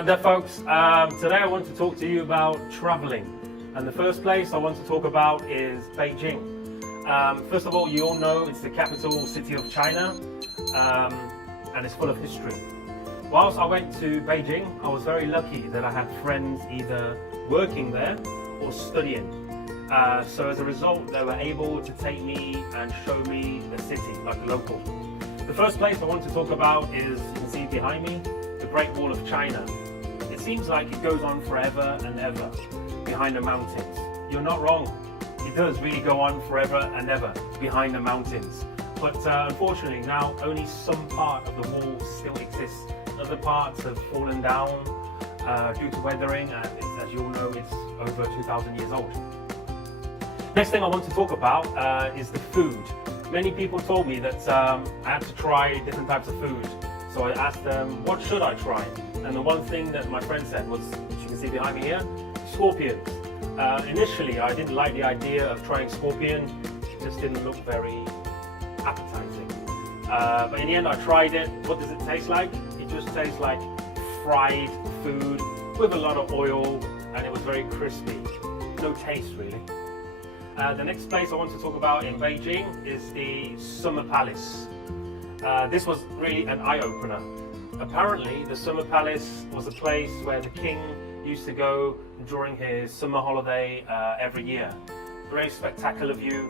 Right there folks, today I want to talk to you about traveling, and the first place I want to talk about is Beijing. First of all, you all know it's the capital city of China, and it's full of history. Whilst I went to Beijing, I was very lucky that I had friends either working there or studying. So as a result, they were able to take me and show me the city like a local. The first place I want to talk about is, you can see behind me, the Great Wall of China. It seems like it goes on forever and ever behind the mountains. You're not wrong. It does really go on forever and ever behind the mountains. But unfortunately now only some part of the wall still exists. Other parts have fallen down due to weathering, and as you all know, it's over 2,000 years old. Next thing I want to talk about is the food. Many people told me that I had to try different types of food. So I asked them, what should I try? And the one thing that my friend said was, as you can see behind me here, scorpions. Initially, I didn't like the idea of trying scorpion. It just didn't look very appetizing. But in the end, I tried it. What does it taste like? It just tastes like fried food with a lot of oil, and it was very crispy. No taste, really. The next place I want to talk about in Beijing is the Summer Palace. This was really an eye-opener. Apparently, the Summer Palace was a place where the king used to go during his summer holiday every year. Very spectacular view,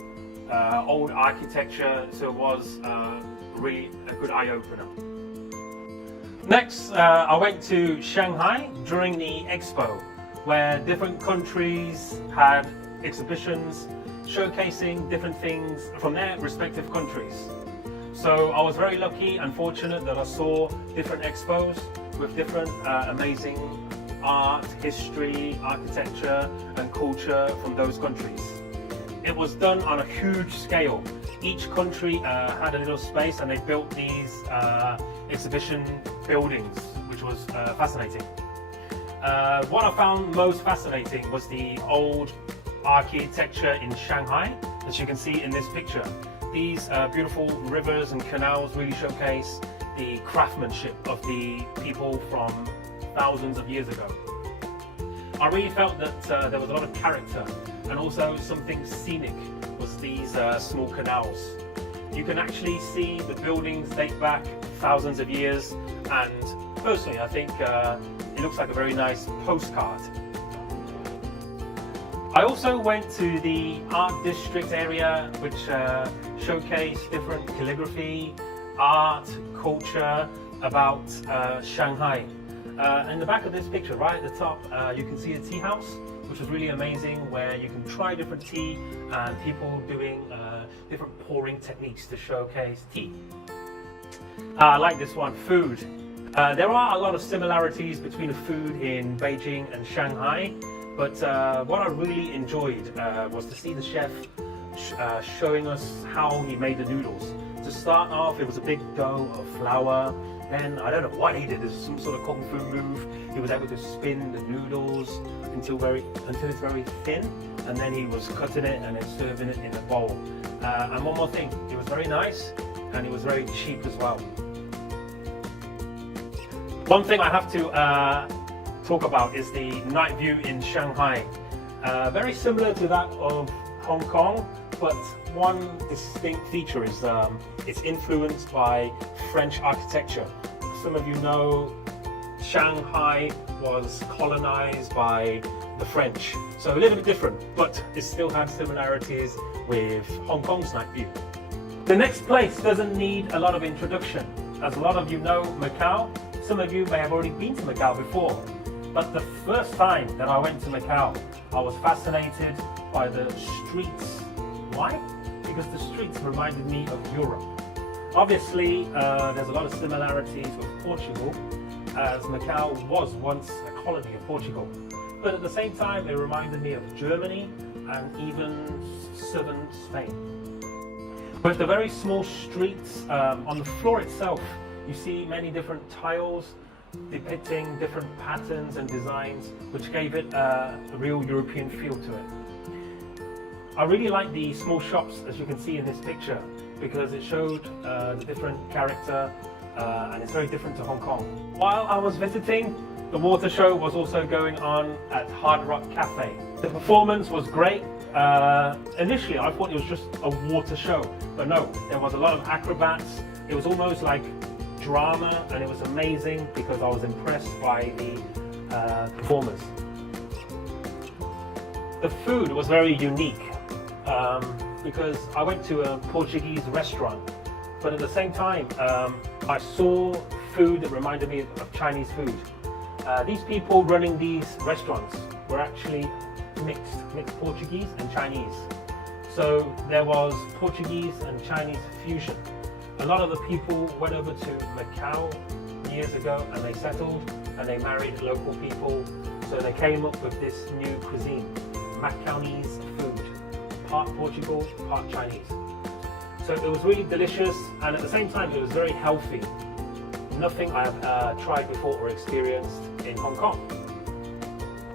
old architecture, so it was really a good eye-opener. Next, I went to Shanghai during the Expo, where different countries had exhibitions showcasing different things from their respective countries. So I was very lucky and fortunate that I saw different expos with different amazing art, history, architecture and culture from those countries. It was done on a huge scale. Each country had a little space and they built these exhibition buildings, which was fascinating. What I found most fascinating was the old architecture in Shanghai, as you can see in this picture. These beautiful rivers and canals really showcase the craftsmanship of the people from thousands of years ago. I really felt that there was a lot of character, and also something scenic was these small canals. You can actually see the buildings date back thousands of years, and personally I think it looks like a very nice postcard. I also went to the art district area, which showcased different calligraphy, art, culture about Shanghai. In the back of this picture, right at the top, you can see a tea house, which was really amazing, where you can try different tea and people doing different pouring techniques to showcase tea. I like this one, food. There are a lot of similarities between the food in Beijing and Shanghai. But what I really enjoyed was to see the chef showing us how he made the noodles. To start off, it was a big dough of flour. Then, I don't know what he did, there's some sort of kung fu move. He was able to spin the noodles until it's very thin. And then he was cutting it and then serving it in a bowl. And one more thing, it was very nice and it was very cheap as well. One thing I have to talk about is the night view in Shanghai. Very similar to that of Hong Kong, but one distinct feature is it's influenced by French architecture. Some of you know Shanghai was colonized by the French, so a little bit different, but it still has similarities with Hong Kong's night view. The next place doesn't need a lot of introduction. As a lot of you know, Macau. Some of you may have already been to Macau before. But the first time that I went to Macau, I was fascinated by the streets. Why? Because the streets reminded me of Europe. Obviously, there's a lot of similarities with Portugal, as Macau was once a colony of Portugal. But at the same time, it reminded me of Germany and even southern Spain. With the very small streets, on the floor itself, you see many different tiles depicting different patterns and designs, which gave it a real European feel to it. I really like the small shops, as you can see in this picture, because it showed the different character and it's very different to Hong Kong. While I was visiting, The water show was also going on at Hard Rock Cafe. The performance was great. Initially, I thought it was just a water show, but no, there was a lot of acrobats. It was almost like drama, and it was amazing because I was impressed by the performers. The food was very unique because I went to a Portuguese restaurant, but at the same time, I saw food that reminded me of Chinese food. These people running these restaurants were actually mixed Portuguese and Chinese. So there was Portuguese and Chinese fusion. A lot of the people went over to Macau years ago and they settled and they married local people. So they came up with this new cuisine, Macaunese food, part Portugal, part Chinese. So it was really delicious, and at the same time it was very healthy. Nothing I have tried before or experienced in Hong Kong.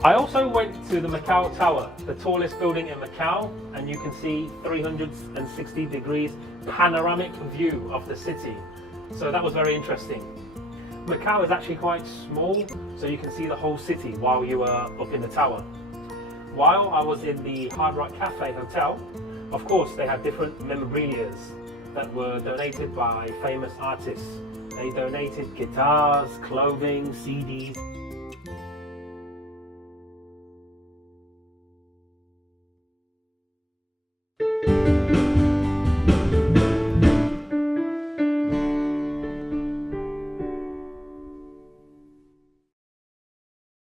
I also went to the Macau Tower, the tallest building in Macau, and you can see 360 degrees panoramic view of the city. So that was very interesting. Macau is actually quite small, so you can see the whole city while you are up in the tower. While I was in the Hard Rock Cafe Hotel, of course they had different memorabilias that were donated by famous artists. They donated guitars, clothing, CDs.